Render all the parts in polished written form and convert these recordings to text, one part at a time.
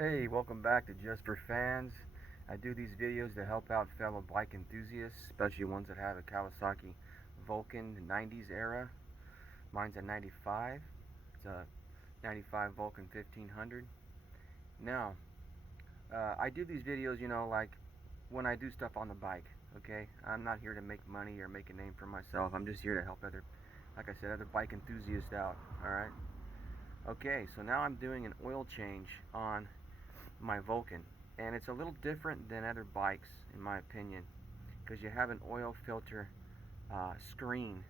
Hey, welcome back to Just for Fans. I do these videos to help out fellow bike enthusiasts, especially ones that have a Kawasaki Vulcan 90s era. Mine's a 95. It's a 95 Vulcan 1500. Now, I do these videos, like when I do stuff on the bike, okay? I'm not here to make money or make a name for myself. I'm just here to help other, like I said, other bike enthusiasts out, alright? Okay, so now I'm doing an oil change on my Vulcan, and it's a little different than other bikes in my opinion, because you have an oil filter screen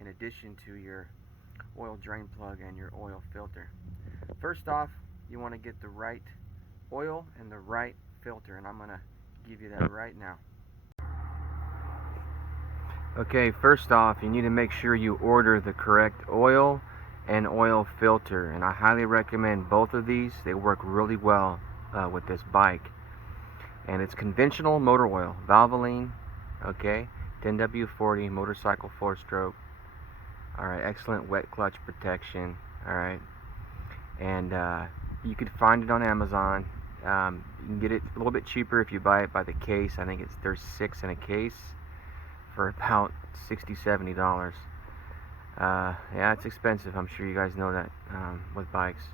in addition to your oil drain plug and your oil filter. First off, you want to get the right oil and the right filter, and I'm going to give you that right now. Okay, first off, you need to make sure you order the correct oil and oil filter, and I highly recommend both of these. They work really well with this bike. And it's conventional motor oil, Valvoline, okay, 10W40 motorcycle 4-stroke. Alright, excellent wet clutch protection. Alright, and you could find it on Amazon. You can get it a little bit cheaper if you buy it by the case. I think there's 6 in a case for about $60–70. Yeah, it's expensive. I'm sure you guys know that with bikes,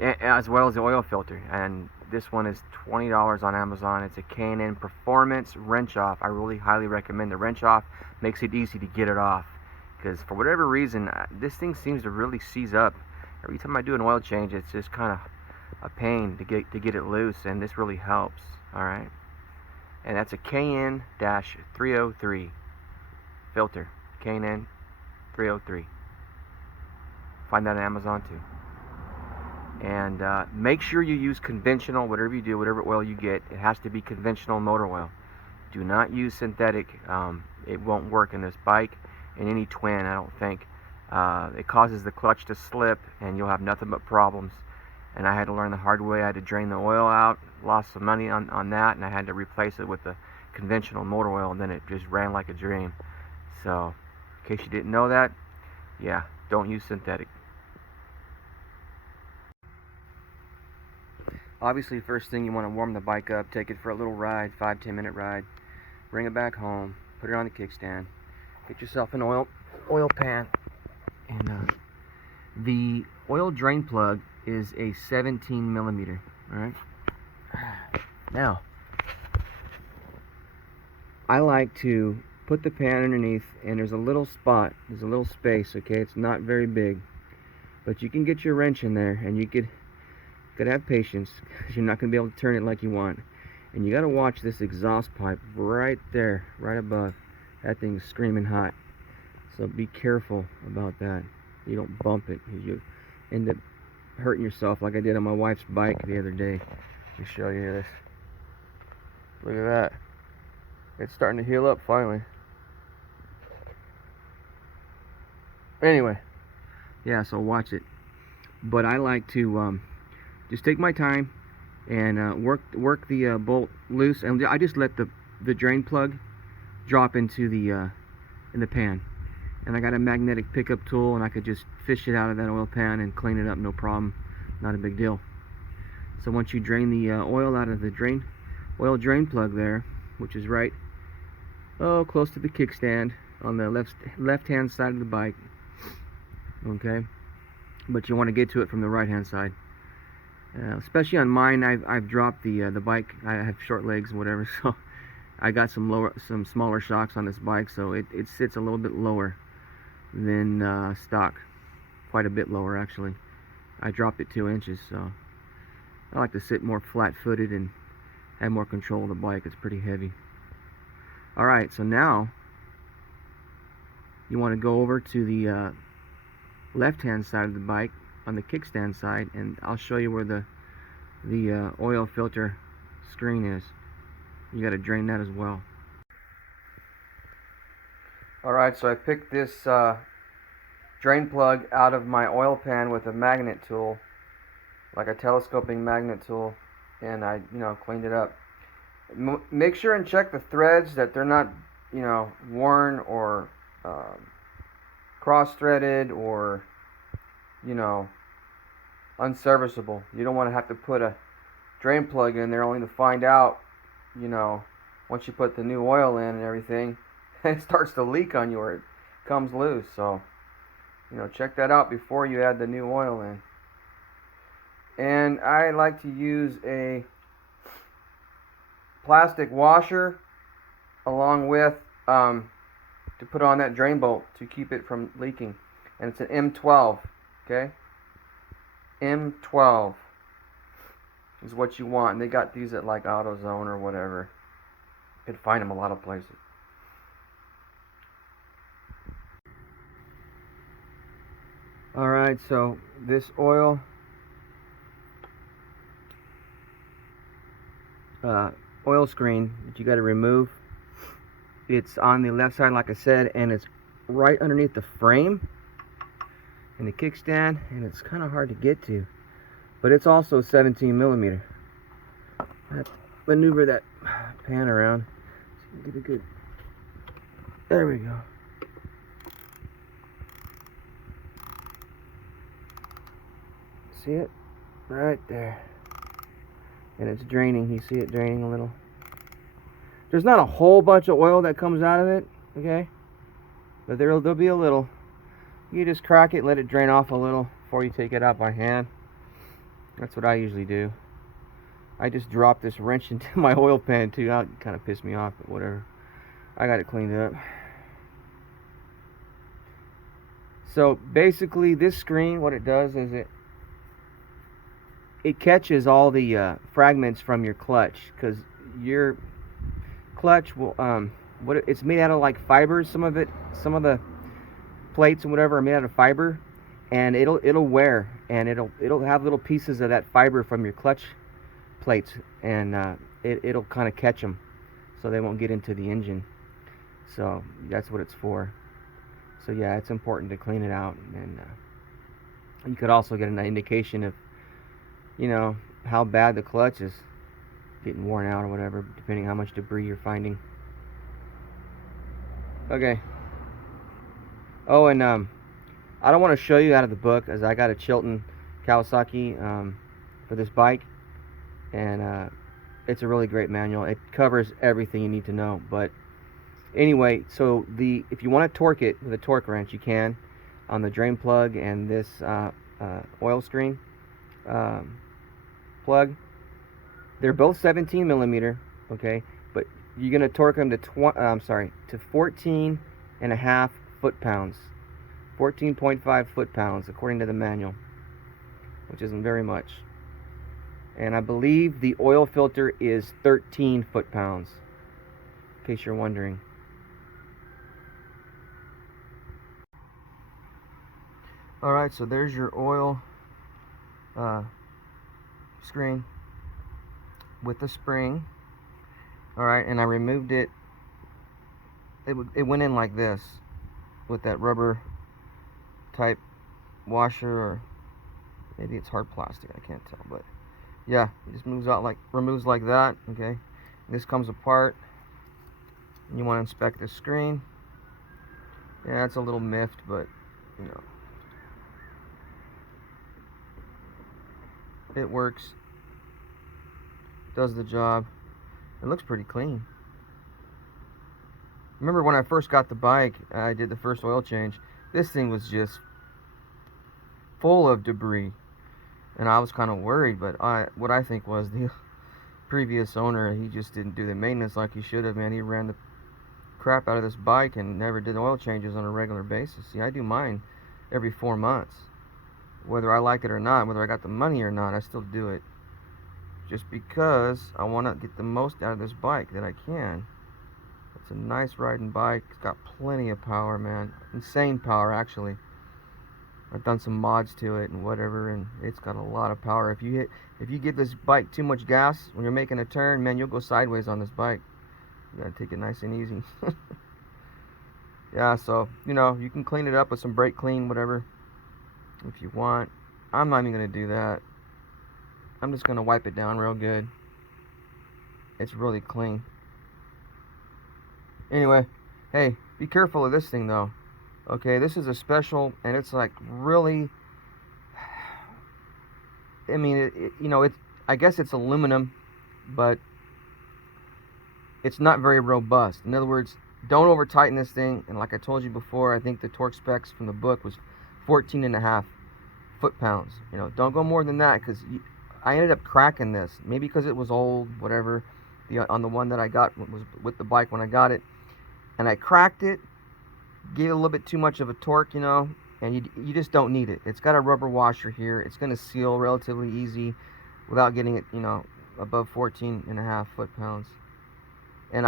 as well as the oil filter. And this one is $20 on Amazon. It's a K&N Performance wrench off. I really highly recommend the wrench off. Makes it easy to get it off, because for whatever reason this thing seems to really seize up. Every time I do an oil change, it's just kind of a pain to get it loose, and this really helps. Alright, and that's a KN-303 filter, K&N 303. Find that on Amazon too. And make sure you use conventional, whatever you do, whatever oil you get, it has to be conventional motor oil. Do not use synthetic. It won't work in this bike, in any twin, I don't think. It causes the clutch to slip, and you'll have nothing but problems. And I had to learn the hard way. I had to drain the oil out, lost some money on that, and I had to replace it with the conventional motor oil, and then it just ran like a dream. So, in case you didn't know that, yeah, don't use synthetic. Obviously, first thing, you want to warm the bike up, take it for a little ride, 5–10 minute ride, bring it back home, put it on the kickstand, get yourself an oil pan, and the oil drain plug is a 17mm. Alright, now I like to put the pan underneath, and there's a little spot, there's a little space, okay? It's not very big, but you can get your wrench in there, and you could have patience, because you're not going to be able to turn it like you want. And you got to watch this exhaust pipe right there, right above. That thing's screaming hot, so be careful about that. You don't bump it, you end up hurting yourself like I did on my wife's bike the other day. Let me show you this. Look at that. It's starting to heal up finally. Anyway, yeah, so watch it. But I like to just take my time and work the bolt loose, and I just let the drain plug drop into the in the pan. And I got a magnetic pickup tool, and I could just fish it out of that oil pan and clean it up, no problem, not a big deal. So once you drain the oil out of the oil drain plug there, which is right close to the kickstand on the left hand side of the bike, okay, but you want to get to it from the right hand side. Especially on mine, I've dropped the bike. I have short legs and whatever, so I got some smaller shocks on this bike, so it sits a little bit lower than stock, quite a bit lower actually. I dropped it 2 inches, so I like to sit more flat-footed and have more control of the bike. It's pretty heavy. Alright, so now you want to go over to the left-hand side of the bike on the kickstand side, and I'll show you where the oil filter screen is. You got to drain that as well. Alright, so I picked this drain plug out of my oil pan with a magnet tool, like a telescoping magnet tool, and I cleaned it up. Make sure and check the threads that they're not worn or cross-threaded or unserviceable. You don't want to have to put a drain plug in there, only to find out, you know, once you put the new oil in and everything, it starts to leak on you, or it comes loose. So, you know, check that out before you add the new oil in. And I like to use a plastic washer along with to put on that drain bolt to keep it from leaking. And it's an M12, okay? M12 is what you want. And they got these at like AutoZone or whatever. You could find them a lot of places. Alright, so this oil screen that you got to remove, it's on the left side like I said, and it's right underneath the frame and the kickstand, and it's kind of hard to get to, but it's also 17 millimeter. I have to maneuver that pan around so you get a good, there we go. See it? Right there. And it's draining. You see it draining a little. There's not a whole bunch of oil that comes out of it, okay? But there'll be a little. You just crack it, let it drain off a little before you take it out by hand. That's what I usually do. I just dropped this wrench into my oil pan too. That kind of pissed me off, but whatever. I got it cleaned up. So basically this screen, what it does is it catches all the fragments from your clutch, because your clutch will it's made out of like fibers. Some of the plates and whatever are made out of fiber, and it'll wear, and it'll have little pieces of that fiber from your clutch plates, and it'll kind of catch them so they won't get into the engine. So that's what it's for. So yeah, it's important to clean it out, and you could also get an indication of, you know, how bad the clutch is getting worn out or whatever, depending how much debris you're finding. Okay. Oh, and I don't want to show you out of the book, as I got a Chilton Kawasaki for this bike, and it's a really great manual. It covers everything you need to know. But anyway, so if you want to torque it with a torque wrench, you can on the drain plug and this oil screen plug. They're both 17 millimeter, okay, but you're gonna torque them to 14 and a half foot-pounds, 14.5 foot-pounds according to the manual, which isn't very much. And I believe the oil filter is 13 foot-pounds, in case you're wondering. All right, so there's your oil screen with the spring. All right, and I removed it. It went in like this with that rubber type washer, or maybe it's hard plastic, I can't tell, but yeah, it just removes like that. Okay, this comes apart. You want to inspect the screen. Yeah, it's a little miffed, but you know, it works, does the job. It looks pretty clean. Remember when I first got the bike, I did the first oil change. This thing was just full of debris, and I was kind of worried. But what I think was the previous owner, he just didn't do the maintenance like he should have. Man, he ran the crap out of this bike and never did oil changes on a regular basis. See, I do mine every 4 months, whether I like it or not, whether I got the money or not. I still do it, just because I want to get the most out of this bike that I can. It's a nice riding bike. It's got plenty of power, man. Insane power, actually. I've done some mods to it and whatever, and it's got a lot of power. If you give this bike too much gas when you're making a turn, man, you'll go sideways on this bike. You gotta take it nice and easy. Yeah, so you know, you can clean it up with some brake clean, whatever, if you want. I'm not even gonna do that. I'm just gonna wipe it down real good. It's really clean. Anyway, hey, be careful of this thing though. Okay, this is a special, and it's like really, I mean, you know, I guess it's aluminum, but it's not very robust. In other words, don't over tighten this thing. And like I told you before, I think the torque specs from the book was 14.5 foot-pounds. You know, don't go more than that, because I ended up cracking this. Maybe because it was old, whatever. On the one that I got was with the bike when I got it, and I cracked it, gave it a little bit too much of a torque, you know, and you just don't need it. It's got a rubber washer here. It's going to seal relatively easy without getting it, you know, above 14.5 foot-pounds. And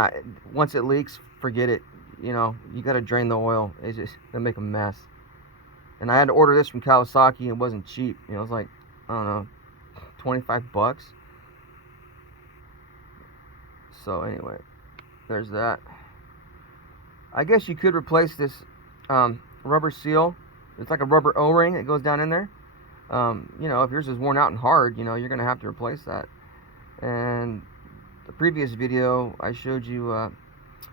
once it leaks, forget it. You know, you got to drain the oil. It's just gonna make a mess. And I had to order this from Kawasaki. It wasn't cheap. You know, it was like, I don't know, 25 bucks. So anyway, there's that. I guess you could replace this rubber seal. It's like a rubber O-ring that goes down in there. You know, if yours is worn out and hard, you know, you're gonna have to replace that. And the previous video I showed you,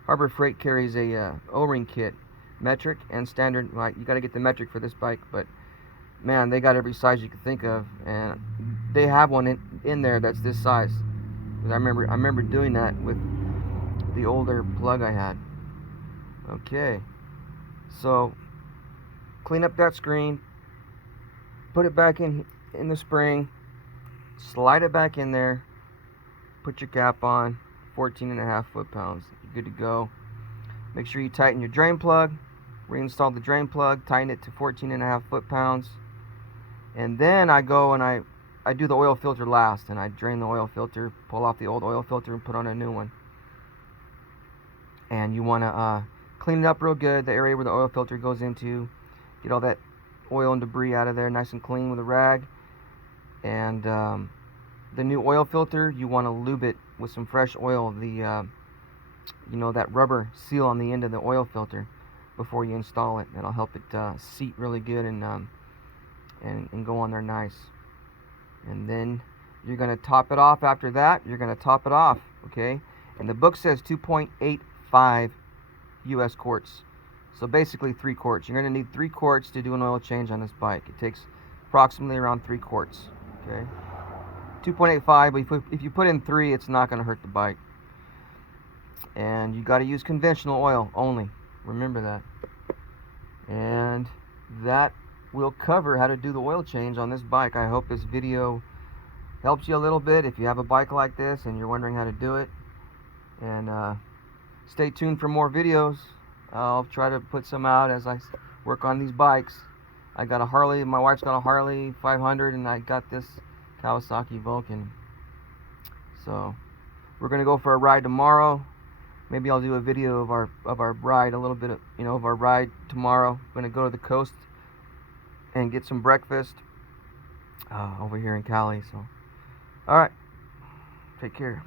Harbor Freight carries a O-ring kit, metric and standard. Like, you got to get the metric for this bike, but man, they got every size you could think of, and they have one in there that's this size. I remember doing that with the older plug I had. Okay, so clean up that screen, put it back in the spring, slide it back in there, put your cap on, 14.5 foot-pounds. You're good to go. Make sure you tighten your drain plug, reinstall the drain plug, tighten it to 14.5 foot-pounds, and then I go and I do the oil filter last, and I drain the oil filter, pull off the old oil filter, and put on a new one. And you want to clean it up real good, the area where the oil filter goes into, get all that oil and debris out of there nice and clean with a rag. And the new oil filter, you want to lube it with some fresh oil, the you know, that rubber seal on the end of the oil filter, before you install it. It'll help it seat really good and go on there nice. And then you're going to top it off. After that, you're going to top it off, okay? And the book says 2.85 US quarts, so basically 3 quarts. You're going to need 3 quarts to do an oil change on this bike. It takes approximately around 3 quarts, okay? 2.85, but if you put in 3, it's not going to hurt the bike. And you got to use conventional oil only. Remember that. And that will cover how to do the oil change on this bike. I hope this video helps you a little bit if you have a bike like this and you're wondering how to do it. And stay tuned for more videos. I'll try to put some out as I work on these bikes. I got a Harley, my wife's got a Harley 500, and I got this Kawasaki Vulcan. So we're gonna go for a ride tomorrow. Maybe I'll do a video of our ride, a little bit of, you know, of our ride tomorrow. I'm gonna go to the coast and get some breakfast over here in Cali. So, all right, take care.